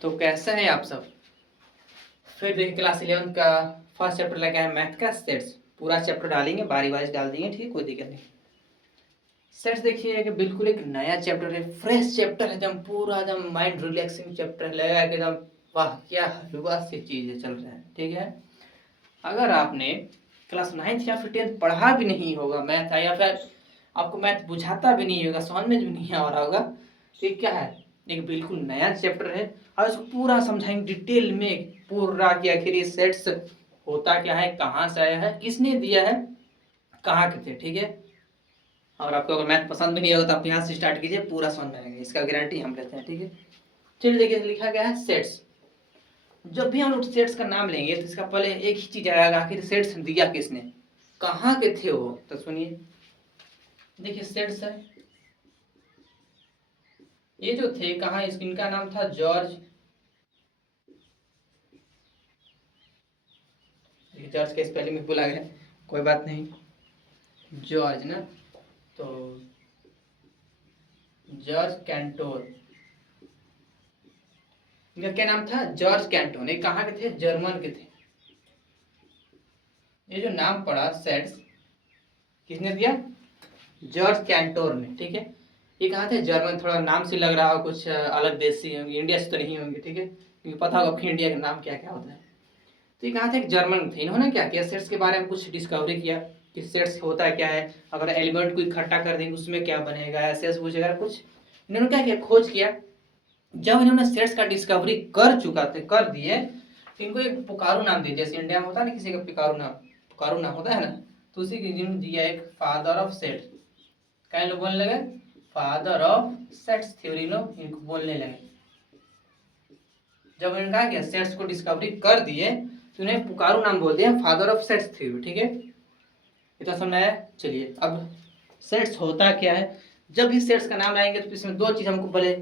तो कैसे हैं आप सब। फिर देखिए क्लास 11 का फर्स्ट चैप्टर लगा है मैथ का सेट्स। पूरा चैप्टर डालेंगे, बारी बारी डाल देंगे, ठीक है, कोई दिक्कत नहीं। सेट्स देखिए कि बिल्कुल एक नया चैप्टर है, फ्रेश चैप्टर है, एकदम पूरा एकदम माइंड रिलैक्सिंग चैप्टर लगा कि एकदम वाह क्या हलवा सी चीज़ें चल रहा है, ठीक है। अगर आपने क्लास 9th या फिर 10th पढ़ा भी नहीं होगा मैथ, या फिर आपको मैथ बुझाता भी नहीं होगा, समझ में भी नहीं आ रहा होगा, तो ये क्या है, एक बिल्कुल नया चैप्टर है और इसको पूरा समझाएंगे डिटेल में पूरा कि आखिर ये सेट्स होता क्या है, कहाँ से आया है, किसने दिया है, कहाँ के थे, ठीक है। और आपको अगर मैथ पसंद भी नहीं होगा तो आप यहाँ से स्टार्ट कीजिए, पूरा समझ में आएगा, इसका गारंटी हम लेते हैं, ठीक है। चलिए देखिए लिखा गया है सेट्स। जब भी हम लोग सेट्स का नाम लेंगे तो इसका पहले एक ही चीज आएगा, आखिर सेट्स दिया किसने, कहाँ के थे वो। तो सुनिए, देखिए सेट्स है, ये जो थे कहाँ, इनका नाम था जॉर्ज। जॉर्ज के स्पेलिंग में भूला गया, कोई बात नहीं, जॉर्ज ना, तो जॉर्ज कैंटोर, इनका क्या नाम था, जॉर्ज कैंटोन। ये कहाँ के थे, जर्मन के थे। ये जो नाम पड़ा सेट्स, किसने दिया, जॉर्ज कैंटोर ने, ठीक है। ये कहाँ थे, जर्मन। थोड़ा नाम से लग रहा हो कुछ अलग देश से होंगे, इंडिया से तो नहीं होंगे, ठीक है, क्योंकि पता होगा आपको इंडिया का नाम क्या क्या होता है। तो ये कहाँ थे, एक जर्मन थे। इन्होंने क्या किया, सेट्स के बारे में कुछ डिस्कवरी किया कि सेट्स होता क्या है, अगर एलिमेंट को इकट्ठा कर देंगे उसमें क्या बनेगा, ऐसे ऐसे पूछेगा कुछ। इन्होंने क्या किया, खोज किया। जब इन्होंने सेट्स का डिस्कवरी कर चुका थे, कर दिए, तो इनको एक पुकारू नाम दिया। जैसे इंडिया में होता है ना किसी का पुकारू नाम होता है ना, तो उसी के जिन्होंने दिया एक फादर ऑफ सेट्स। क्या लोग बोलने लगे, फादर ऑफ सेट्स थ्योरी, लोग इनको बोलने लगे। जब इन्होंने कहा कि सेट्स को डिस्कवरी कर दिए तो उन्हें पुकारू नाम बोल दिया, फादर ऑफ सेट्स थ्योरी, ठीक है। इतना समझ आया। चलिए अब सेट्स होता क्या है। जब भी सेट्स का नाम लाएंगे तो इसमें दो चीज हमको पहले,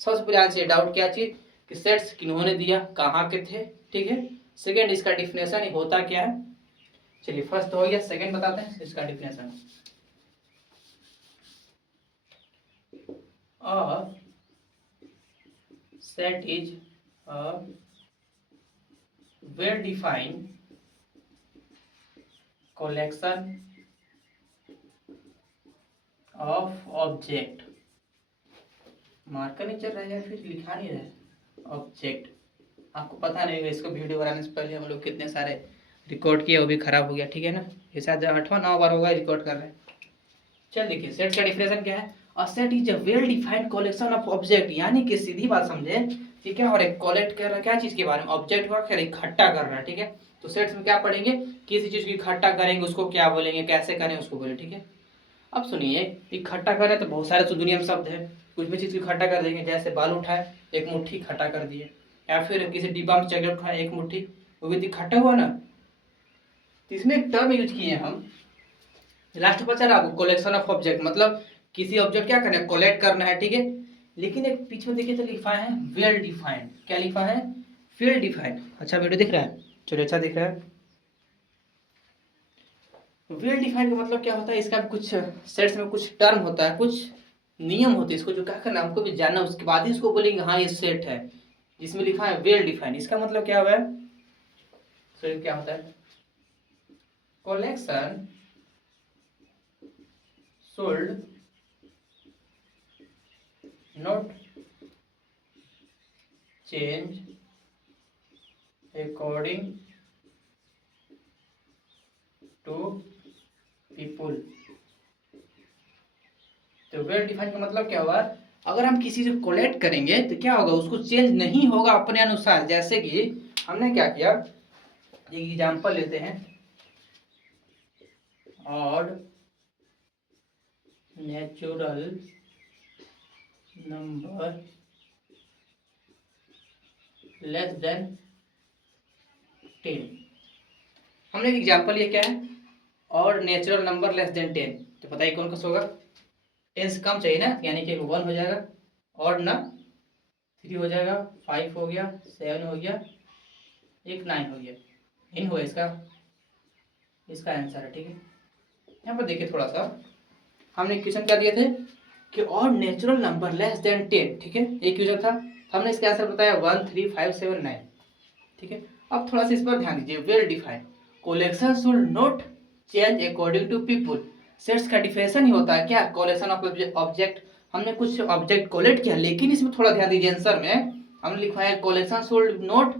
सबसे पहले आना चाहिए डाउट, क्या चीज, कि सेट्स किन्होंने दिया, कहाँ के थे, ठीक है। सेकंड, इसका डिफिनेशन होता क्या है। चलिए फर्स्ट तो हो गया, सेकंड बताते हैं इसका definition. A set is a well defined collection of object, marker नहीं चल रहा है या फिर लिखा नहीं रहा है, ऑब्जेक्ट। आपको पता नहीं होगा, इसको वीडियो बनाने से पहले हम लोग कितने सारे रिकॉर्ड किए, वो भी खराब हो गया, ठीक है ना। ये शायद 8वां 9वां बार होगा रिकॉर्ड कर रहे हैं। चल देखिए सेट का डिफिनेशन क्या है। A set is a well defined collection of object, यानी कि सीधी बात समझे कि क्या हो रहा है, कलेक्ट कर रहा है क्या चीज के बारे में, ऑब्जेक्ट को क्या इकट्ठा कर रहा है, ठीक है। तो सेट्स में क्या पढ़ेंगे, किसी चीज को इकट्ठा करेंगे उसको क्या बोलेंगे, कैसे करें उसको बोले, ठीक है। अब सुनिए, इकट्ठा करें तो बहुत सारे तो दुनिया में शब्द है। कुछ भी चीज को इकट्ठा कर देंगे, जैसे बाल उठाए एक मुट्ठी इकट्ठा कर दिए, या फिर किसी डिब्बा में चॉकलेट उठाए एक मुट्ठी, वो भी तो इकट्ठा हुआ ना। तो इसमें एक टर्म यूज किए हम, लास्ट बचा रहा आपको, कलेक्शन ऑफ ऑब्जेक्ट, मतलब किसी ऑब्जेक्ट क्या करना है, कलेक्ट करना है, ठीक है। लेकिन एक पीछे में देखिए तो लिखा है वेल डिफाइंड, क्या लिखा है, वेल डिफाइंड। अच्छा वीडियो दिख रहा है, चलिए अच्छा दिख रहा है। वेल डिफाइंड का मतलब क्या होता है, इसका भी कुछ सेट्स में कुछ टर्म होता है, कुछ नियम होते हैं, इसको जो क्या करना हमको भी जानना, उसके बाद ही इसको बोलेंगे हाँ ये सेट है, जिसमें लिखा है वेल डिफाइंड। इसका मतलब क्या हुआ है, सो क्या होता है, collection should not change according to people। तो वेल डिफाइंड का मतलब क्या हुआ, अगर हम किसी से कोलेक्ट करेंगे तो क्या होगा, उसको चेंज नहीं होगा अपने अनुसार। जैसे कि हमने क्या किया, एक एग्जांपल लेते हैं, odd natural number less than 10। हमने एक एग्जांपल ये क्या है, और नेचुरल नंबर लेस देन 10, तो बताइए कौन सा होगा, 10 से कम चाहिए ना, यानी कि 1 हो जाएगा, और ना 3 हो जाएगा, 5 हो गया, 7 हो गया, एक 9 हो गया, इन हुआ इसका, इसका आंसर है, ठीक है। यहाँ पर देखिए थोड़ा सा, हमने क्वेश्चन क्या दिए थे कि और नेचुरल नंबर लेस देन 10, ठीक है, एक क्वेश्चन था। हमने इसका आंसर बताया 13579। ठीक है, अब थोड़ा सा इस पर ध्यान दीजिए। Well defined collection should not change according to people. Sets का डिफिनेशन ही होता है क्या, कोलेक्शन ऑफ ऑब्जेक्ट। हमने कुछ ऑब्जेक्ट कोलेक्ट किया, लेकिन इसमें थोड़ा ध्यान दीजिए, आंसर में हमने लिखा है collection should not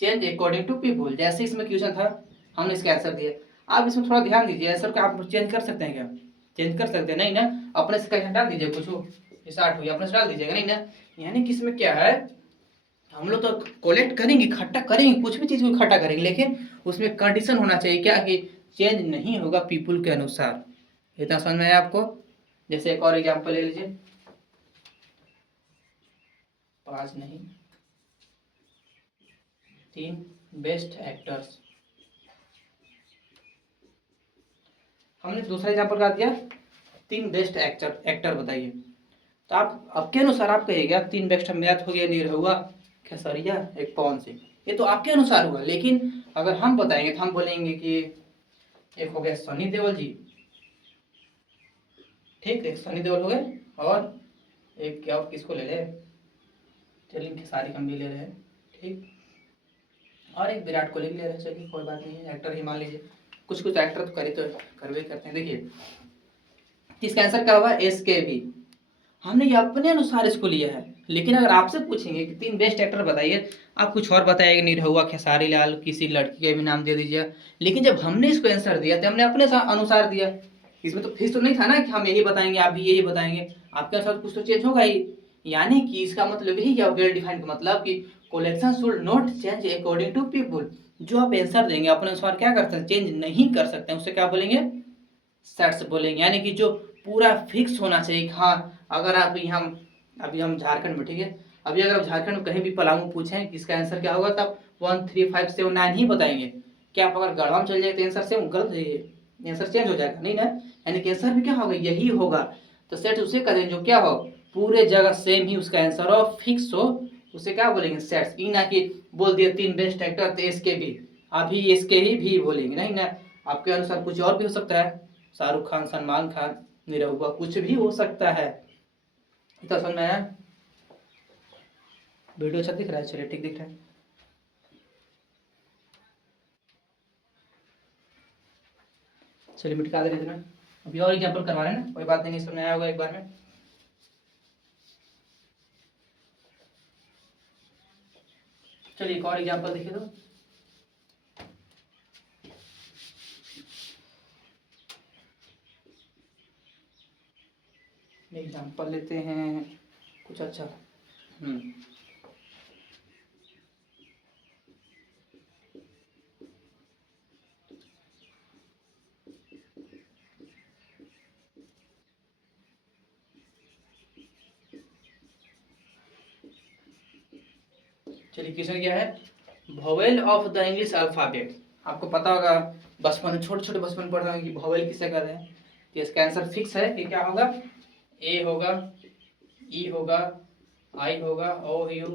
change according to people. जैसे इसमें क्वेश्चन था, हमने इसका आंसर दिया। आप इसमें थोड़ा ध्यान दीजिए, आंसर को आप चेंज कर सकते हैं क्या, चेंज कर सकते हैं नहीं ना, अपने से कहीं डाल दीजिए, कुछ स्टार्ट हुई अपने से डाल दीजिएगा नहीं ना। यानी कि इसमें क्या है, हम लोग तो कलेक्ट करेंगे, इकट्ठा करेंगे, कुछ भी चीज को इकट्ठा करेंगे, लेकिन उसमें कंडीशन होना चाहिए क्या, कि चेंज नहीं होगा पीपुल के अनुसार। इतना समझ में आया आपको। जैसे एक और एग्जांपल ले लीजिए, 5 नहीं 3 बेस्ट एक्टर्स। हमने दूसरा एग्जांपल का दिया 3 बेस्ट एक्टर बताइए। तो आप आपके अनुसार आप कहिएगा 3 बेस्ट मेरा हो गया, निरहुआ, खेसरिया, एक पवन सिंह। ये तो आपके अनुसार हुआ, लेकिन अगर हम बताएंगे तो हम बोलेंगे कि एक हो गया सनी देओल जी, ठीक, एक सनी देओल हो गए, और एक क्या और किसको ले ले, चलिए खेसारी हम भी ले रहे हैं, ठीक, और एक विराट कोहली भी ले रहे हैं, चलिए कोई बात नहीं है, एक्टर ही मान लीजिए। कुछ कुछ एक्टर तो करवे करते हैं। देखिए इसका आंसर क्या होगा, SKB। हमने ये अपने अनुसार इसको लिया है, लेकिन अगर आपसे पूछेंगे कि 3 बेस्ट एक्टर बताइए, आप कुछ और बताइएगा, निरहुआ, खेसारी लाल, किसी लड़की के भी नाम दे दीजिए। लेकिन जब हमने इसको आंसर दिया तो हमने अपने अनुसार दिया, इसमें तो फिक्स तो नहीं था ना कि हम यही बताएंगे आप भी यही बताएंगे, आपके अनुसार कुछ तो चेंज होगा ही। यानी कि इसका मतलब यही है, वेल डिफाइंड का मतलब कि collection should not change according to people. जो आप आंसर देंगे अपने अनुसार क्या करते हैं, चेंज नहीं कर सकते हैं, उसे क्या बोलेंगे, सेट्स बोलेंगे। यानी कि जो पूरा फिक्स होना चाहिए। हाँ, अगर आप यहाँ अभी हम झारखंड में, ठीक है, अभी अगर आप झारखंड में कहीं भी पलामू पूछें कि इसका आंसर क्या होगा, तब 13579 ही बताएंगे। क्या आप अगर गढ़वा में चल जाए तो आंसर सेम गलत है, आंसर चेंज हो जाएगा नहीं ना। यानी कि आंसर भी क्या होगा, यही होगा। तो सेट उसे करें जो क्या हो, पूरे जगह सेम ही उसका आंसर हो, फिक्स हो, उसे क्या बोलेंगे, सेट्स। ये ना कि बोल दिए 3 बेस्ट एक्टर तो SKB, अभी इसके ही भी बोलेंगे नहीं ना। आपके अनुसार कुछ और भी हो सकता है, शाहरुख खान, सलमान खान, निरहुआ, कुछ भी हो सकता है। इतना समझ में आया। वीडियो अच्छा दिख रहा है, चलिए ठीक दिख रहा है। चलिए मिटका दे रहे थे ना, अभी और एग्जांपल करवा रहे हैं ना, कोई बात नहीं, समझ में आया होगा एक बार में। चलिए एक और एग्जांपल देखिए तो, एग्जांपल लेते हैं कुछ अच्छा। चलिए क्वेश्चन क्या है, vowel of the English alphabet. आपको पता होगा बचपन में, छोटे छोटे बचपन पढ़ रहे हैं कि वोवेल किसे कहते हैं। तो इसका आंसर फिक्स है कि क्या होगा, ए होगा, ई होगा, आई होगा, ओ यू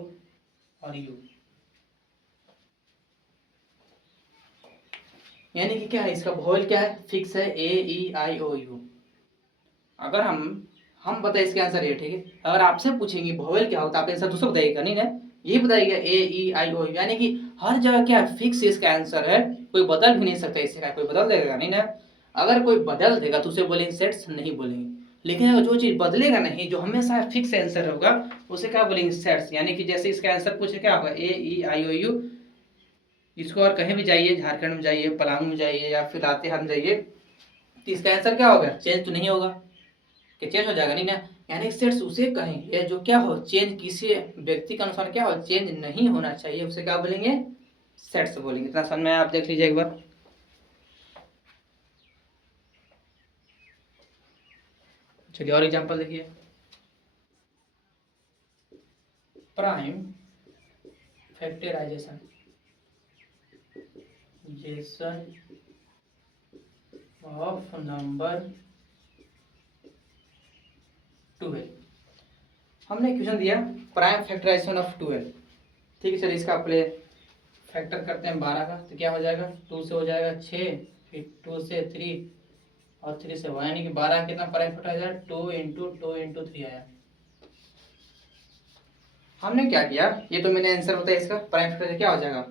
और यू। यानी कि क्या है, इसका वोवेल क्या है, फिक्स है, ए ई आई ओ यू। अगर हम बताए इसका आंसर ये, ठीक है, अगर आपसे पूछेंगे वोवेल क्या होता है, आप आंसर दूसरा बताइएगा नहीं ना, ये बताइएगा ए ई आई ओ। यानी कि हर जगह क्या फिक्स इसका आंसर है, कोई बदल भी नहीं सकता इसका, कोई बदल देगा नहीं ना। अगर कोई बदल देगा तो उसे बोलेंगे सेट्स, नहीं बोलेंगे। लेकिन अगर जो चीज बदलेगा नहीं, जो हमेशा फिक्स आंसर होगा, उसे क्या बोलेंगे, सेट्स। यानी कि जैसे इसका आंसर पूछे क्या होगा, ए ई आई ओ यू। इसको और कहीं भी जाइए, झारखंड में जाइए, पलामू में जाइए, या फिर लातेहार में जाइए, तो इसका आंसर क्या होगा, चेंज तो नहीं होगा, कि चेंज हो जाएगा नहीं ना। यानी सेट्स उसे कहेंगे जो क्या हो, चेंज किसी व्यक्ति के अनुसार क्या हो, चेंज नहीं होना चाहिए, उसे क्या बोलेंगे, सेट्स बोलेंगे। इतना समझ में आप देख लीजिए एक बार। चलिए और एग्जांपल देखिए, प्राइम फैक्टराइजेशन जेसन ऑफ नंबर 12। हमने क्वेश्चन दिया प्राइम फैक्टराइजेशन ऑफ 12, ठीक है। चलिए इसका पहले फैक्टर करते हैं 12 का, तो क्या हो जाएगा, 2 से हो जाएगा 6, फिर 2 से 3 और 3 से 1, यानी कि 12 कितना प्राइम फैक्टर आ जाएगा, 2 इंटू 3 आया। हमने क्या किया, ये तो मैंने आंसर बताया, इसका प्राइम फैक्टर क्या हो जाएगा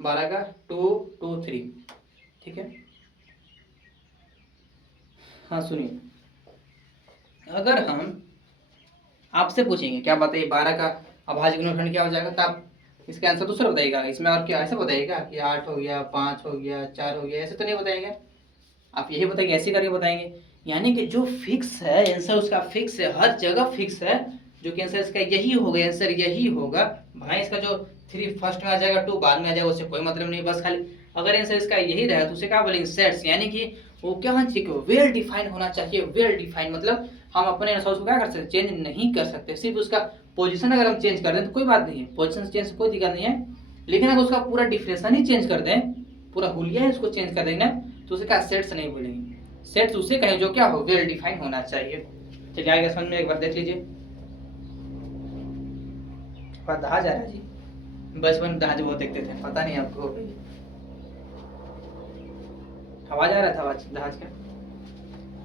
12 का 2 2 3, ठीक है। हाँ सुनिए, अगर हम आपसे पूछेंगे क्या बताइए 12 का अभाज्य गुणनखंड क्या हो जाएगा, तो आप इसका आंसर दूसरा बताइएगा, इसमें और क्या ऐसे बताइएगा कि 8 हो गया, 5 हो गया, 4 हो गया, ऐसे तो नहीं बताएंगे। आप यही बताएंगे, ऐसे करके बताएंगे। यानी कि जो फिक्स है आंसर, उसका फिक्स है, हर जगह फिक्स है, जो कि आंसर इसका यही होगा, आंसर यही होगा। भाई इसका जो 3 फर्स्ट में आ जाएगा, 2 बाद में आ जाएगा, उससे कोई मतलब नहीं। बस खाली अगर आंसर इसका यही रहा तो उसे क्या बोलेंगे सेट्स, यानी कि वो क्या होना चाहिए, वेल डिफाइन होना चाहिए। वेल डिफाइन मतलब हम अपने अनुसार उसको क्या कर सकते, चेंज नहीं कर सकते। सिर्फ उसका पोजीशन अगर हम चेंज कर दें तो कोई बात नहीं है, पोजीशन चेंज कोई दिक्कत नहीं है। लेकिन अगर उसका पूरा डिफिनेशन ही चेंज कर दें, पूरा हुलिया है उसको चेंज कर देंगे, तो उसे क्या सेट्स नहीं बोलेंगे। सेट्स उसे कहें जो क्या हो, वेल डिफाइन होना चाहिए। चलिए आगे समझ में, एक बार देख लीजिए। दहाज आ रहा है जी, बचपन में दहाज बहुत देखते थे, पता नहीं आपको। आवाज आ रहा था आवाज दहाज का।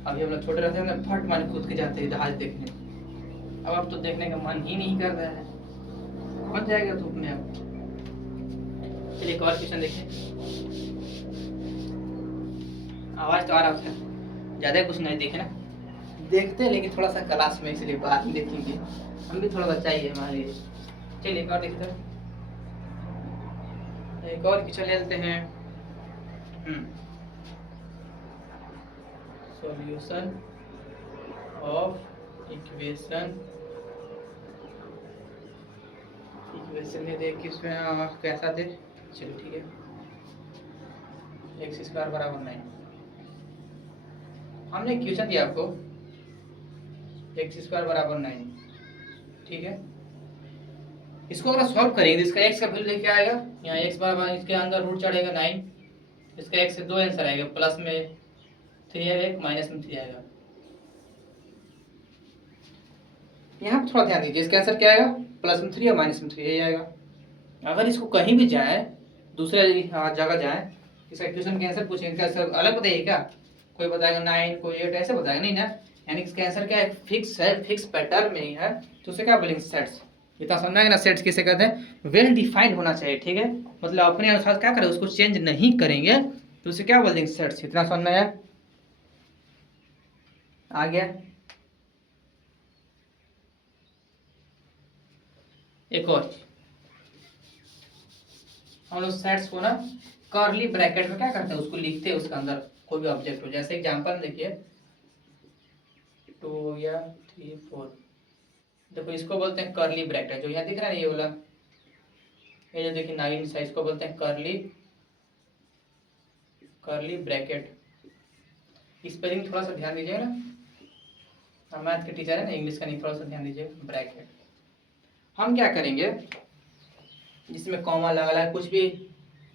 अभी हम लोग छोटे रहते हैं, फट मान कूद के जाते हैं दहाज देखने। अब तो देखने का मन ही नहीं कर रहा है, बन जाएगा तो अपने आप। चलिए एक और क्वेश्चन देखिए। आवाज तो आ रहा है उसका, ज्यादा कुछ नहीं देखे ना, देखते हैं लेकिन थोड़ा सा क्लास में, इसलिए बाद में देखेंगे, हम भी थोड़ा बच्चा ही है हमारे लिए। चलिए एक और देखते हैं, एक और क्वेश्चन ले लेते हैं। सॉल्यूशन ऑफ इक्वेशन, इक्वेशन में देख के इसमें कैसा थे। चलिए ठीक है, एक्स स्क्वायर बराबर 9। हमने क्वेश्चन दिया आपको एक्स स्क्वायर बराबर 9, ठीक है। इसको अगर सॉल्व करेंगे तो इसका एक्स का वैल्यू क्या आएगा, यहाँ एक्स बराबर, इसके अंदर रूट चढ़ेगा 9, इसका एक्स से 2 आंसर आएगा, प्लस में 3 आएगा, माइनस में 3 आएगा। यहाँ पर थोड़ा ध्यान दीजिए, इसका आंसर क्या आएगा, प्लस में 3 और माइनस में 3 यही आएगा। अगर इसको कहीं भी जाए, दूसरे जगह जाए, इस इक्वेशन के आंसर पूछेंगे, इसका आंसर अलग बताइए क्या, कोई बताएगा 9, कोई 8, ऐसे बताएगा नहीं ना। यानी इसका आंसर क्या है, फिक्स है, फिक्स पैटर्न में ही है, तो उसे क्या बोलेंगे सेट्स। इतना समझना है ना, सेट्स किसे कहते हैं, वेल डिफाइंड होना चाहिए, ठीक है। मतलब अपने अनुसार क्या करें, उसको चेंज नहीं करेंगे, तो उसे क्या बोल देंगे सेट्स। इतना समझना है, आ गया। एक और हम लोग सेट्स को ना कर्ली ब्रैकेट में क्या करते हैं, उसको लिखते हैं, उसके अंदर कोई भी ऑब्जेक्ट हो। जैसे एग्जांपल देखिए 2 या 3 4, देखो इसको बोलते हैं कर्ली ब्रैकेट, जो यहाँ दिख रहा है ये वाला, ये जो देखिए 9 साइज को बोलते हैं कर्ली कर्ली ब्रैकेट। स्पेलिंग थोड़ा सा ध्यान दीजिएगा ना, हम मैथ के टीचर है ना, इंग्लिश का नहीं, थोड़ा सा ध्यान दीजिए। ब्रैकेट हम क्या करेंगे, जिसमें कॉमा लगा है, कुछ भी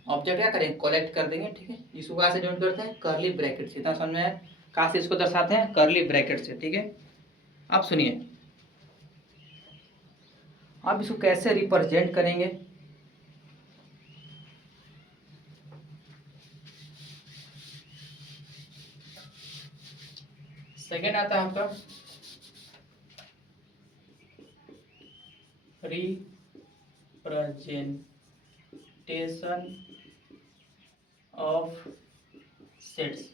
ऑब्जेक्ट क्या करेंगे, कलेक्ट कर देंगे, ठीक है। इसको कहाँ से जॉइन करते हैं, कर्ली ब्रैकेट से। इतना समझ में है, कहाँ से इसको दर्शाते हैं, कर्ली ब्रैकेट से, ठीक है। अब सुनिए, आप इसको कैसे रिप्रेजेंट करेंगे। सेकेंड आता है आपका रिप्रेजेंटेशन ऑफ सेट्स।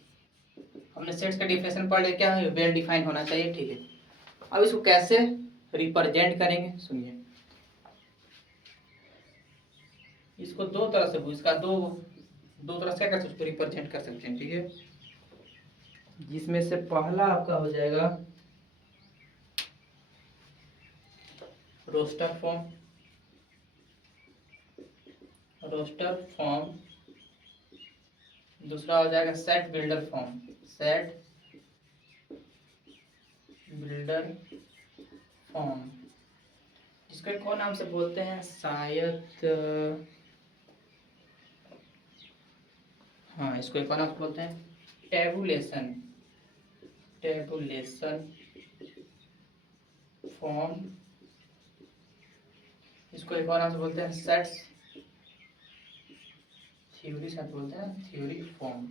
हमने सेट्स का डिफिनेशन पढ़ लिया, क्या है, वेल डिफाइन होना चाहिए, ठीक है। अब इसको कैसे रिप्रेजेंट करेंगे, सुनिए। इसको दो तरह से, इसका दो दो तरह से क्या कर सकते हैं, रिप्रेजेंट कर सकते हैं, ठीक है। जिसमें से पहला आपका हो जाएगा रोस्टर फॉर्म, रोस्टर फॉर्म। दूसरा हो जाएगा set builder form, set builder form, जिसको एक और नाम से बोलते हैं शायद, हाँ इसको एक और नाम से बोलते हैं टेबुलेशन, टेबुलेशन फॉर्म। इसको एक और नाम से बोलते हैं सेट्स थ्योरी, शायद बोलते हैं थ्योरी फॉर्म,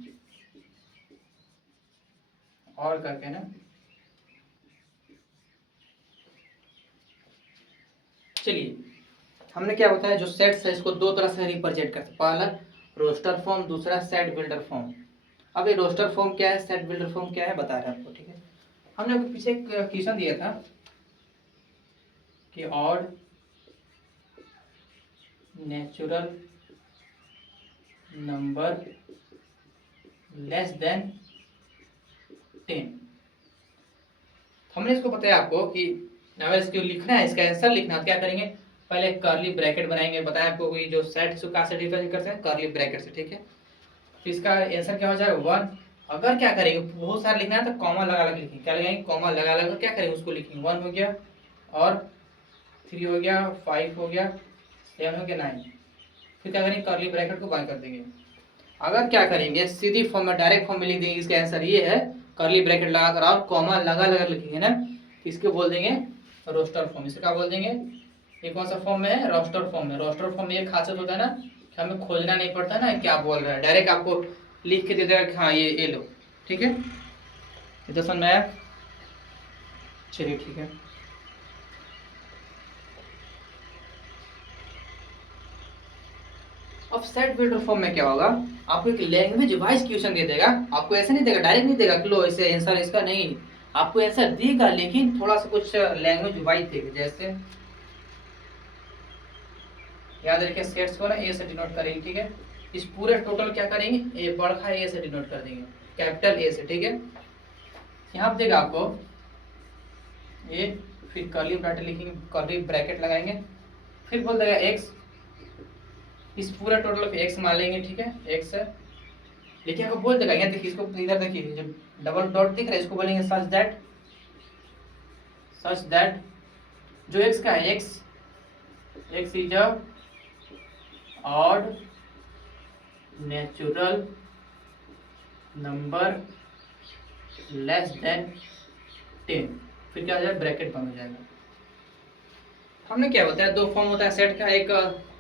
और करके ना। चलिए हमने क्या बताया, जो सेट्स है इसको दो तरह से रिप्रेजेंट करते हैं, पहला रोस्टर फॉर्म, दूसरा सेट बिल्डर फॉर्म। अब ये रोस्टर फॉर्म क्या है, सेट बिल्डर फॉर्म क्या है बता रहे हैं आपको, ठीक है। हमने अभी पीछे एक क्वेश्चन दिया था कि odd natural number less than 10। हमने इसको बताया आपको कि अगर इसको लिखना है, इसका आंसर लिखना है, क्या करेंगे, पहले कर्ली ब्रैकेट बनाएंगे। बताया आपको कि जो सेट इसको कहाँ से डिफाइन करते हैं, कर्ली ब्रैकेट से, ठीक है। तो इसका आंसर क्या हो जाएगा 1। अगर क्या करेंगे, बहुत सारा लिखना है तो कॉमा लगा लगा लिखेंगे, क्या लगाएंगे, कॉमा लगा लगा क्या करेंगे उसको लिखेंगे। 1 हो गया, और 3 हो गया, 5 हो गया, 7 हो गया, 9। फिर क्या करेंगे, कर्ली ब्रैकेट को बंद कर देंगे। अगर क्या करेंगे, सीधी फॉर्म में डायरेक्ट फॉर्म में लिख देंगे, इसका आंसर ये है, कर्ली ब्रैकेट लगाकर और कॉमा लगा लगा लिखेंगे ना, तो इसको बोल देंगे रोस्टर फॉर्म। इसे क्या बोल देंगे, ये कौन सा फॉर्म में है, रोस्टर फॉर्म में। रोस्टर फॉर्म में ये खासियत होता है ना कि हमें खोजना नहीं पड़ता ना क्या बोल रहा है, डायरेक्ट आपको लिख के दे देगा कि हाँ ये लो, ठीक है। इतना समझ में आया, चलिए ठीक है। अब सेट बिल्डर फॉर्म में क्या होगा, आपको एक लैंग्वेज वाइज क्वेश्चन दे देगा, आपको ऐसे नहीं देगा, डायरेक्ट नहीं देगा कि लो ऐसे आंसर इसका, नहीं, आपको आंसर देगा लेकिन थोड़ा सा कुछ लैंग्वेज वाइज देगा। जैसे याद रखिए सेट्स को ना ए से डिनोट करेंगे, ठीक है। इस पूरे टोटल क्या करेंगे, ए बड़ा ए से डिनोट कर देंगे, कैपिटल ए से, ठीक है। यहाँ पे देगा आपको ए, फिर कर्ली ब्रैकेट लिखेंगे, कर्ली ब्रैकेट लगाएंगे, फिर बोल देगा एक्स, इस पूरा टोटल पे एक्स मान लेंगे, ठीक है, एक्स है। लेकिन आपको बोल देगा, यहाँ देखिए, इसको इधर देखिए, जो डबल डॉट दिख रहा है इसको बोलेंगे सच दैट जो एक्स का है, x is a odd natural number less than 10। फिर क्या हो जाएगा, ब्रैकेट बंद हो जाएगा। हमने क्या बताया, दो फॉर्म होता है सेट का, एक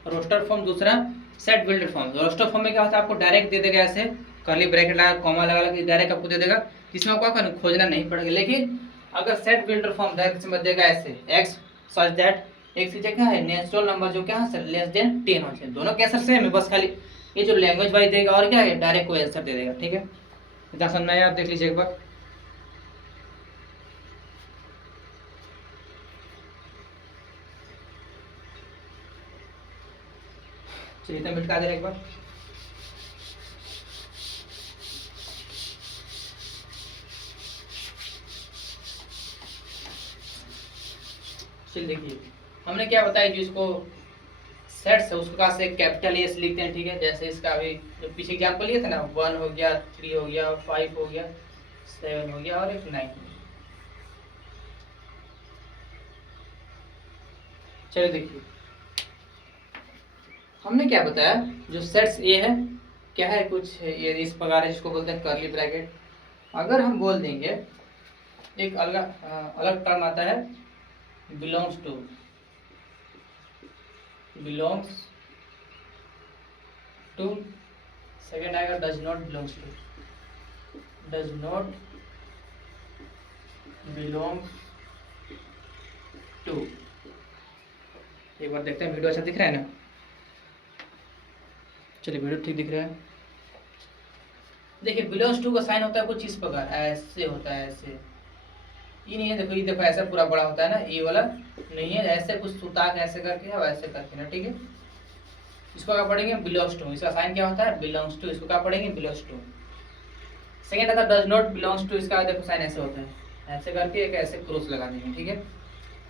रोस्टर फॉर्म, दूसरा set builder form. Roster form में क्या होता है, आपको डायरेक्ट दे देगा, ऐसे कर्ली ब्रैकेट लगा कॉमा लगा लगा डायरेक्ट आपको दे देगा, जिसमें आपको क्या खोजना नहीं पड़ेगा। लेकिन अगर सेट बिल्डर फॉर्म डायरेक्ट समझ देगा ऐसे, एक्स सच दैट एक्स की जगह है नेचुरल नंबर जो क्या है लेस देन 10 हो जाए, दोनों के आंसर सेम है, बस खाली ये जो लैंग्वेज वाइज देगा और क्या है डायरेक्ट कोई आंसर दे देगा, ठीक है। इतना समझ में आया, आप देख लीजिए एक बार। चलिए तो मिटा दे रहे एक बार। चलिए देखिए हमने क्या बताया, जो इसको सेट्स है उसको कहा से कैपिटल एस लिखते हैं, ठीक है। जैसे इसका अभी जो पीछे एग्जाम्पल लिए थे ना, 1 हो गया, 3 हो गया, 5 हो गया, 7 हो गया और एक 9। चलिए देखिए हमने क्या बताया, जो सेट्स ए है क्या है, कुछ ये इस प्रकार है, जिसको बोलते हैं कर्ली ब्रैकेट। अगर हम बोल देंगे, एक अलग अलग टर्म आता है बिलोंग्स टू सेकेंड आएगा डज नॉट बिलोंग्स टू। एक बार देखते हैं वीडियो अच्छा दिख रहा है ना, चलिए वीडियो ठीक दिख रहा है। देखिए बिलोंग्स टू का साइन होता है कुछ इस प्रकार, ऐसे होता है, ऐसे ये नहीं है, देखो ये देखो ऐसा पूरा बड़ा होता है ना, ये वाला नहीं है, ऐसे कुछ सुता के ऐसे करके है, वैसे करके ना, ठीक है। इसको क्या पढ़ेंगे, बिलोंग्स टू। इसका साइन क्या होता है, बिलोंग्स टू। इसको क्या पढ़ेंगे, बिलोंग्स टू। सेकंड आता है डज नॉट बिलोंग्स टू। इसका देखो साइन ऐसे होता है, ऐसे करके एक ऐसे क्रॉस लगा देंगे, ठीक है।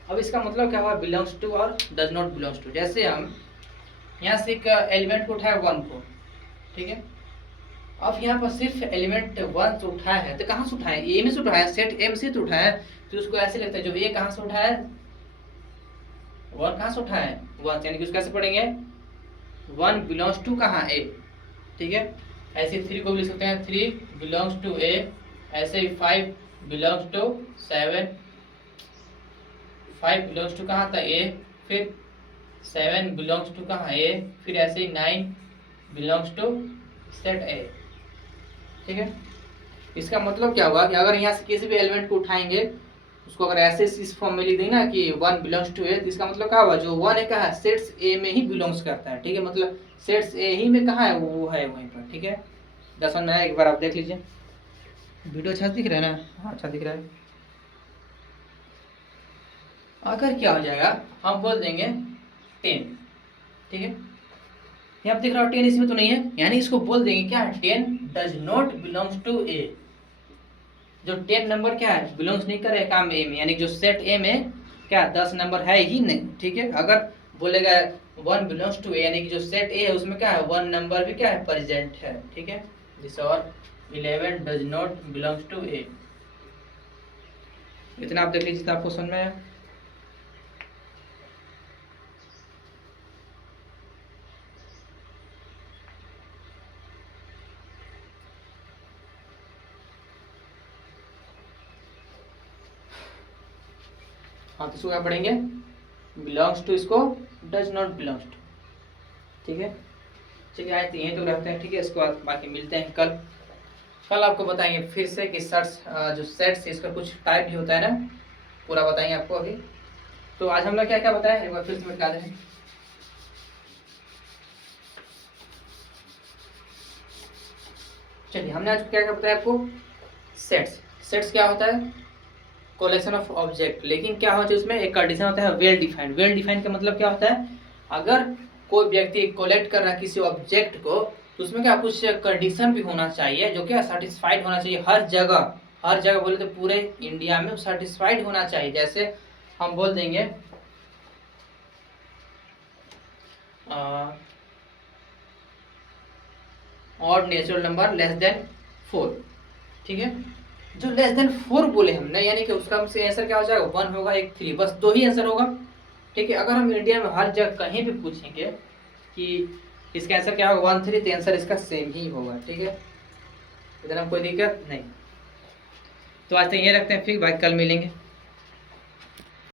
अब इसका मतलब क्या हुआ, बिलोंग्स टू और डज नॉट बिलोंग्स टू। जैसे हम यहाँ से एक एलिमेंट को उठाया 1 को, ठीक है। अब यहाँ पर सिर्फ एलिमेंट 1 से उठाया है, तो कहाँ से उठाया, ए में से उठाया, सेट एम से तो उठाया, तो उसको ऐसे लगता है, जो ए कहाँ से उठाया, 1 कहाँ से उठाया है, 1, यानी कि उसको कैसे पढ़ेंगे, 1 बिलोंग्स टू कहाँ, ए, ठीक है। ऐसे 3 को भी लिख सकते हैं, 3 बिलोंग्स टू ए। ऐसे ही 5 बिलोंग्स टू 7, 5 बिलोंग्स टू कहाँ था, ए, फिर 7 बिलोंग्स टू कहाँ, ए, फिर ऐसे ही 9 बिलोंग्स टू सेट ए, ठीक है। इसका मतलब क्या होगा कि अगर यहाँ से किसी भी एलिमेंट को उठाएंगे उसको अगर ऐसे इस फॉर्म में लिख देंगे ना कि वन बिलोंग्स टू ए, तो इसका मतलब क्या हुआ, जो वन है क्या है, सेट्स ए में ही बिलोंग्स करता है, ठीक है, मतलब सेट्स ए ही में कहाँ है, वो है वहीं पर, ठीक है। दस में एक बार आप देख लीजिए, वीडियो अच्छा दिख रहा है ना, हाँ अच्छा दिख रहा है। अगर क्या हो जाएगा, हम बोल देंगे 10, ठीक है, यहाँ दिख रहा हो 10 इसमें तो नहीं है, यानी इसको बोल देंगे क्या, 10 डज नॉट बिलोंग्स टू ए, जो 10 नंबर क्या है, बिलोंग्स नहीं करे काम ए में, यानी जो सेट ए में क्या 10 नंबर है ही नहीं, ठीक है। अगर बोलेगा 1 बिलोंग्स टू ए, यानी कि जो सेट ए है उसमें क्या है, 1 नंबर भी क्या है, प्रेजेंट है, ठीक है। दिस और 11 डज नॉट बिलोंग्स टू ए। इतना आप देख लीजिए, जितना आपको समझ में आया। हाँ तो इसको क्या पढ़ेंगे, बिलोंग्स टू, इसको डज नॉट बिलोंग्स टू, ठीक है। चलिए आज तो यहीं तो रखते हैं, ठीक है, इसके बाद बाकी मिलते हैं कल। कल आपको बताएंगे फिर से कि सेट्स, जो सेट्स इसका कुछ टाइप भी होता है ना, पूरा बताएंगे आपको अभी। तो आज हम लोग क्या क्या बताया, एक बार फिर से बता दें। चलिए हमने आज क्या क्या बताया आपको, सेट्स। सेट्स क्या होता है, कलेक्शन ऑफ ऑब्जेक्ट, लेकिन क्या होता है उसमें एक कंडीशन होता है वेल डिफाइंड। वेल डिफाइंड का मतलब क्या होता है, अगर कोई व्यक्ति कलेक्ट कर रहा है किसी ऑब्जेक्ट को, तो उसमें क्या कुछ कंडीशन भी होना चाहिए, जो क्या सेटिस्फाइड होना चाहिए हर जगह। हर जगह बोले तो पूरे इंडिया में सेटिस्फाइड होना चाहिए। जैसे हम बोल देंगे odd natural number less than 4, ठीक है। जो लेस देन 4 बोले हमने, यानी कि उसका हमसे आंसर क्या हो जाएगा, 1 होगा, एक 3, बस 2 ही आंसर होगा, ठीक है। अगर हम इंडिया में हर जगह कहीं भी पूछेंगे कि इसका आंसर क्या होगा 1 3, तो आंसर इसका सेम ही होगा, ठीक है, इतना कोई दिक्कत नहीं। तो आज तक ये रखते हैं, फिर बाकी कल मिलेंगे।